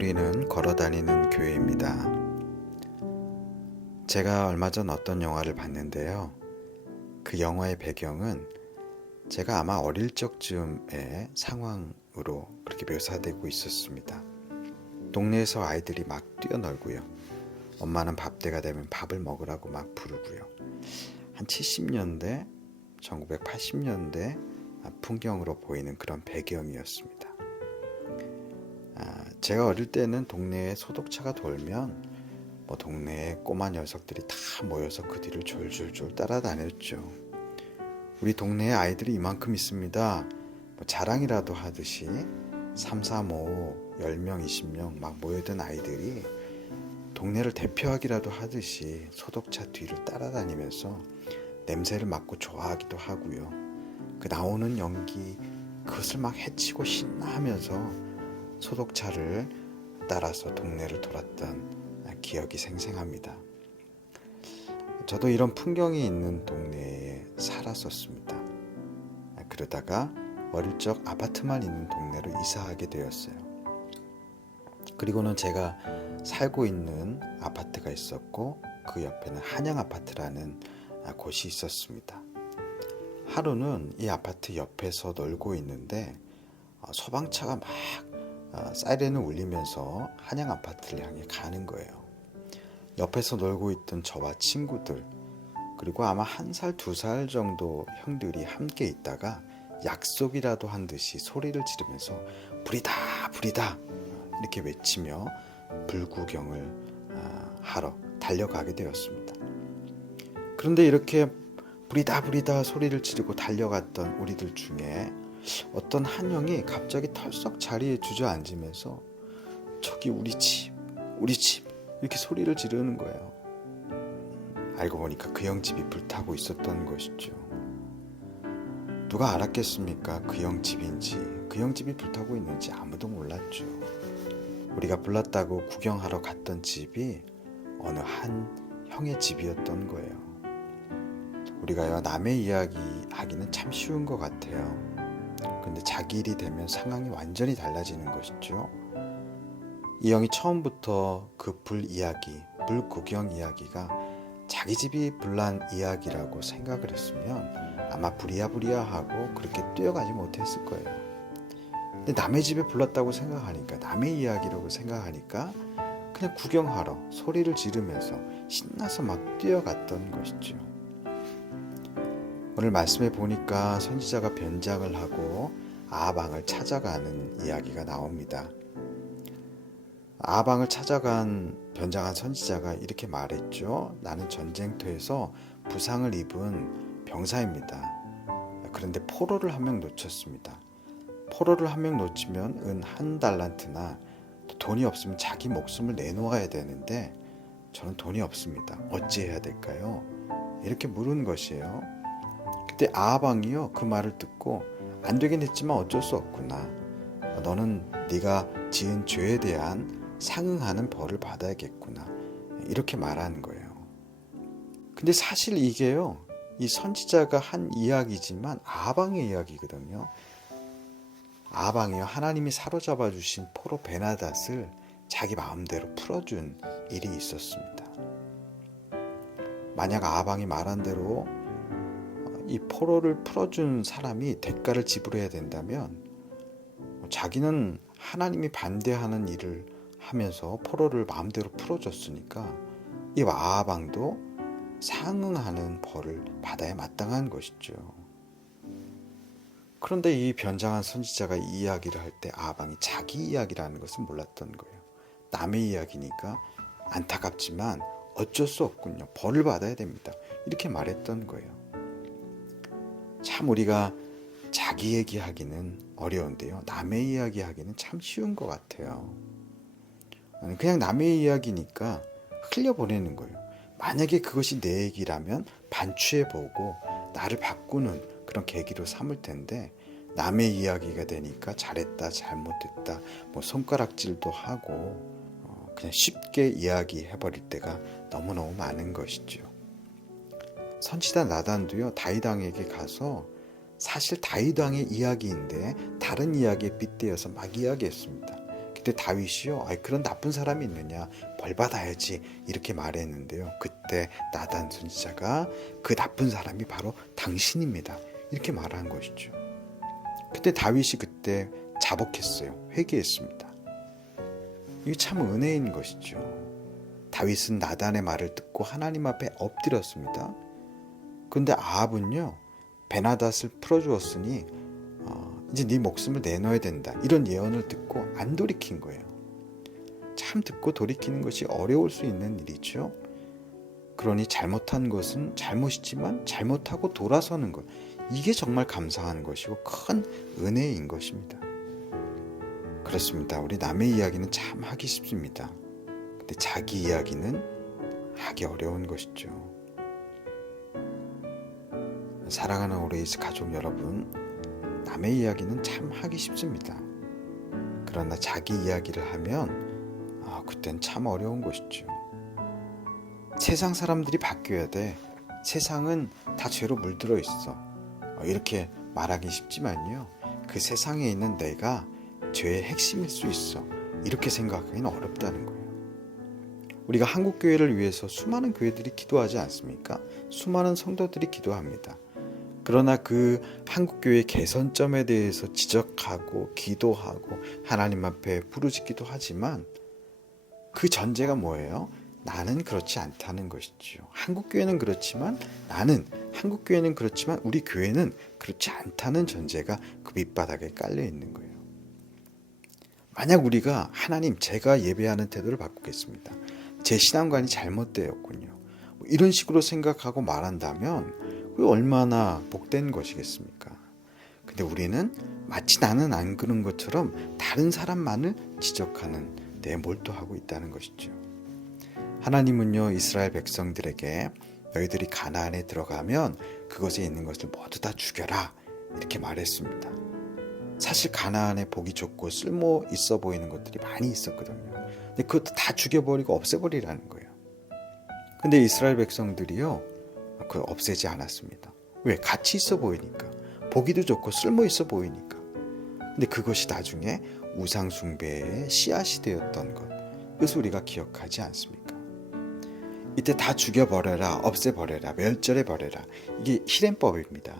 우리는 걸어다니는 교회입니다. 제가 얼마 전 어떤 영화를 봤는데요. 그 영화의 배경은 제가 아마 어릴 적쯤의 상황으로 그렇게 묘사되고 있었습니다. 동네에서 아이들이 막 뛰어놀고요. 엄마는 밥때가 되면 밥을 먹으라고 막 부르고요. 한 70년대, 1980년대 풍경으로 보이는 그런 배경이었습니다. 제가 어릴 때는 동네에 소독차가 돌면 동네에 꼬마 녀석들이 다 모여서 그 뒤를 졸졸졸 따라다녔죠. 우리 동네에 아이들이 이만큼 있습니다. 자랑이라도 하듯이 3, 4, 5, 10명, 20명 막 모여든 아이들이 동네를 대표하기라도 하듯이 소독차 뒤를 따라다니면서 냄새를 맡고 좋아하기도 하고요. 그 나오는 연기, 그것을 막 해치고 신나하면서 소독차를 따라서 동네를 돌았던 기억이 생생합니다. 저도 이런 풍경이 있는 동네에 살았었습니다. 그러다가 어릴 적 아파트만 있는 동네로 이사하게 되었어요. 그리고는 제가 살고 있는 아파트가 있었고 그 옆에는 한양 아파트라는 곳이 있었습니다. 하루는 이 아파트 옆에서 놀고 있는데 소방차가 막 사이렌을 울리면서 한양 아파트를 향해 가는 거예요. 옆에서 놀고 있던 저와 친구들, 그리고 아마 1살, 2살 정도 형들이 함께 있다가 약속이라도 한 듯이 소리를 지르면서 불이다 불이다 이렇게 외치며 불구경을 하러 달려가게 되었습니다. 그런데 이렇게 불이다 불이다 소리를 지르고 달려갔던 우리들 중에 어떤 한 형이 갑자기 털썩 자리에 주저앉으면서 저기 우리 집 이렇게 소리를 지르는 거예요. 알고 보니까 그 형 집이 불타고 있었던 것이죠. 누가 알았겠습니까? 그 형 집인지, 그 형 집이 불타고 있는지 아무도 몰랐죠. 우리가 불났다고 구경하러 갔던 집이 어느 한 형의 집이었던 거예요. 우리가요, 남의 이야기 하기는 참 쉬운 것 같아요. 근데 자기 일이 되면 상황이 완전히 달라지는 것이죠. 이 형이 처음부터 그 불 구경 이야기가 자기 집이 불난 이야기라고 생각을 했으면 아마 부랴부랴 하고 그렇게 뛰어가지 못했을 거예요. 근데 남의 집에 불났다고 생각하니까, 남의 이야기라고 생각하니까 그냥 구경하러 소리를 지르면서 신나서 막 뛰어갔던 것이죠. 오늘 말씀에 보니까 선지자가 변장을 하고 아방을 찾아가는 이야기가 나옵니다. 아방을 찾아간 변장한 선지자가 이렇게 말했죠. 나는 전쟁터에서 부상을 입은 병사입니다. 그런데 포로를 한 명 놓쳤습니다. 포로를 한 명 놓치면 은 1달란트나 돈이 없으면 자기 목숨을 내놓아야 되는데 저는 돈이 없습니다. 어찌해야 될까요? 이렇게 물은 것이에요. 그때 아방이요, 그 말을 듣고 안 되긴 했지만 어쩔 수 없구나. 너는 네가 지은 죄에 대한 상응하는 벌을 받아야겠구나. 이렇게 말하는 거예요. 근데 사실 이게요, 이 선지자가 한 이야기지만 아방의 이야기거든요. 아방이요, 하나님이 사로잡아 주신 포로 베나닷을 자기 마음대로 풀어준 일이 있었습니다. 만약 아방이 말한 대로 이 포로를 풀어준 사람이 대가를 지불해야 된다면 자기는 하나님이 반대하는 일을 하면서 포로를 마음대로 풀어줬으니까 이 아방도 상응하는 벌을 받아야 마땅한 것이죠. 그런데 이 변장한 선지자가 이 이야기를 할 때 아방이 자기 이야기라는 것을 몰랐던 거예요. 남의 이야기니까 안타깝지만 어쩔 수 없군요. 벌을 받아야 됩니다. 이렇게 말했던 거예요. 참 우리가 자기 얘기하기는 어려운데요, 남의 이야기하기는 참 쉬운 것 같아요. 그냥 남의 이야기니까 흘려보내는 거예요. 만약에 그것이 내 얘기라면 반추해보고 나를 바꾸는 그런 계기로 삼을 텐데 남의 이야기가 되니까 잘했다 잘못했다 손가락질도 하고 그냥 쉽게 이야기해버릴 때가 너무너무 많은 것이죠. 선지자 나단도요, 다윗 왕에게 가서 사실 다윗 왕의 이야기인데 다른 이야기에 빗대어서 막 이야기했습니다. 그때 다윗이요, 그런 나쁜 사람이 있느냐, 벌 받아야지, 이렇게 말했는데요. 그때 나단 선지자가 그 나쁜 사람이 바로 당신입니다, 이렇게 말한 것이죠. 그때 다윗이 그때 자복했어요. 회개했습니다. 이게 참 은혜인 것이죠. 다윗은 나단의 말을 듣고 하나님 앞에 엎드렸습니다. 그런데 아합은요, 베나닷을 풀어주었으니 이제 네 목숨을 내놔야 된다, 이런 예언을 듣고 안 돌이킨 거예요. 참 듣고 돌이키는 것이 어려울 수 있는 일이죠. 그러니 잘못한 것은 잘못이지만 잘못하고 돌아서는 것, 이게 정말 감사한 것이고 큰 은혜인 것입니다. 그렇습니다. 우리 남의 이야기는 참 하기 쉽습니다. 근데 자기 이야기는 하기 어려운 것이죠. 사랑하는 오레이스 가족 여러분, 남의 이야기는 참 하기 쉽습니다. 그러나 자기 이야기를 하면 그땐 참 어려운 것이죠. 세상 사람들이 바뀌어야 돼, 세상은 다 죄로 물들어 있어, 이렇게 말하기 쉽지만요, 그 세상에 있는 내가 죄의 핵심일 수 있어, 이렇게 생각하기는 어렵다는 거예요. 우리가 한국교회를 위해서 수많은 교회들이 기도하지 않습니까? 수많은 성도들이 기도합니다. 그러나 그 한국교회 개선점에 대해서 지적하고 기도하고 하나님 앞에 부르짖기도 하지만 그 전제가 뭐예요? 나는 그렇지 않다는 것이죠. 한국교회는 그렇지만 우리 교회는 그렇지 않다는 전제가 그 밑바닥에 깔려 있는 거예요. 만약 우리가 하나님, 제가 예배하는 태도를 바꾸겠습니다, 제 신앙관이 잘못되었군요, 이런 식으로 생각하고 말한다면 그게 얼마나 복된 것이겠습니까? 근데 우리는 마치 나는 안 그런 것처럼 다른 사람만을 지적하는 데 몰두하고 있다는 것이죠. 하나님은요, 이스라엘 백성들에게 너희들이 가나안에 들어가면 그것에 있는 것을 모두 다 죽여라, 이렇게 말했습니다. 사실 가나안에 보기 좋고 쓸모 있어 보이는 것들이 많이 있었거든요. 근데 그것도 다 죽여버리고 없애버리라는 거예요. 근데 이스라엘 백성들이요, 그걸 없애지 않았습니다. 왜? 가치 있어 보이니까, 보기도 좋고 쓸모 있어 보이니까. 근데 그것이 나중에 우상 숭배의 씨앗이 되었던 것, 그것을 우리가 기억하지 않습니까? 이때 다 죽여버려라, 없애버려라, 멸절해버려라, 이게 히렘법입니다.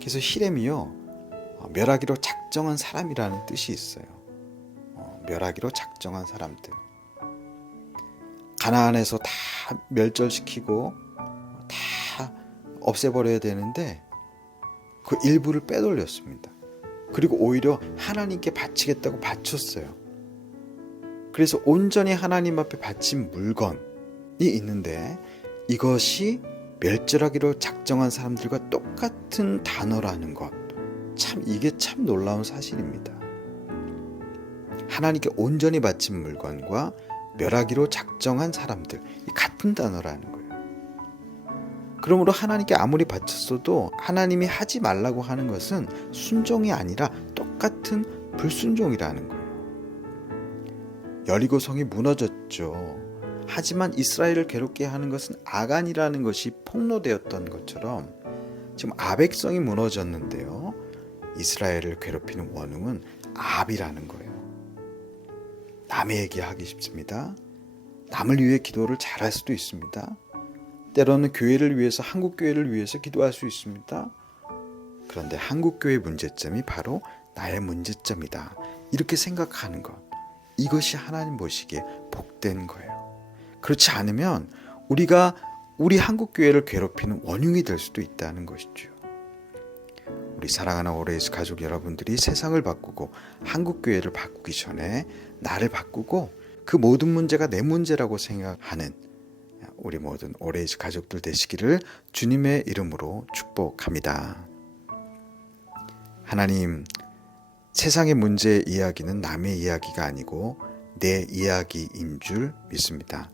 그래서 히렘이요, 멸하기로 작정한 사람이라는 뜻이 있어요. 멸하기로 작정한 사람들, 가나안에서 다 멸절시키고 다 없애버려야 되는데 그 일부를 빼돌렸습니다. 그리고 오히려 하나님께 바치겠다고 바쳤어요. 그래서 온전히 하나님 앞에 바친 물건이 있는데 이것이 멸절하기로 작정한 사람들과 똑같은 단어라는 것, 이게 참 놀라운 사실입니다. 하나님께 온전히 바친 물건과 멸하기로 작정한 사람들, 같은 단어라는 거예요. 그러므로 하나님께 아무리 바쳤어도 하나님이 하지 말라고 하는 것은 순종이 아니라 똑같은 불순종이라는 거예요. 여리고성이 무너졌죠. 하지만 이스라엘을 괴롭게 하는 것은 아간이라는 것이 폭로되었던 것처럼 지금 아백성이 무너졌는데요, 이스라엘을 괴롭히는 원흉은 아합이라는 거예요. 남의 얘기하기 쉽습니다. 남을 위해 기도를 잘할 수도 있습니다. 때로는 교회를 위해서, 한국교회를 위해서 기도할 수 있습니다. 그런데 한국교회의 문제점이 바로 나의 문제점이다, 이렇게 생각하는 것, 이것이 하나님 보시기에 복된 거예요. 그렇지 않으면 우리가 우리 한국교회를 괴롭히는 원흉이 될 수도 있다는 것이죠. 우리 사랑하는 오레이스 가족 여러분들이 세상을 바꾸고 한국교회를 바꾸기 전에 나를 바꾸고 그 모든 문제가 내 문제라고 생각하는 우리 모든 오레이스 가족들 되시기를 주님의 이름으로 축복합니다. 하나님, 세상의 문제의 이야기는 남의 이야기가 아니고 내 이야기인 줄 믿습니다.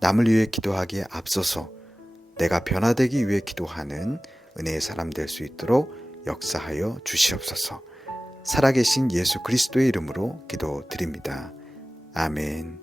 남을 위해 기도하기에 앞서서 내가 변화되기 위해 기도하는 은혜의 사람 될 수 있도록 역사하여 주시옵소서. 살아계신 예수 그리스도의 이름으로 기도드립니다. 아멘.